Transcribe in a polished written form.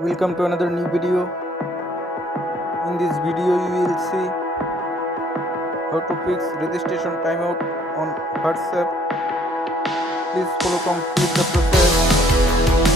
Welcome to another new video. In this video you will see how to fix registration timeout on WhatsApp. Please follow complete the process.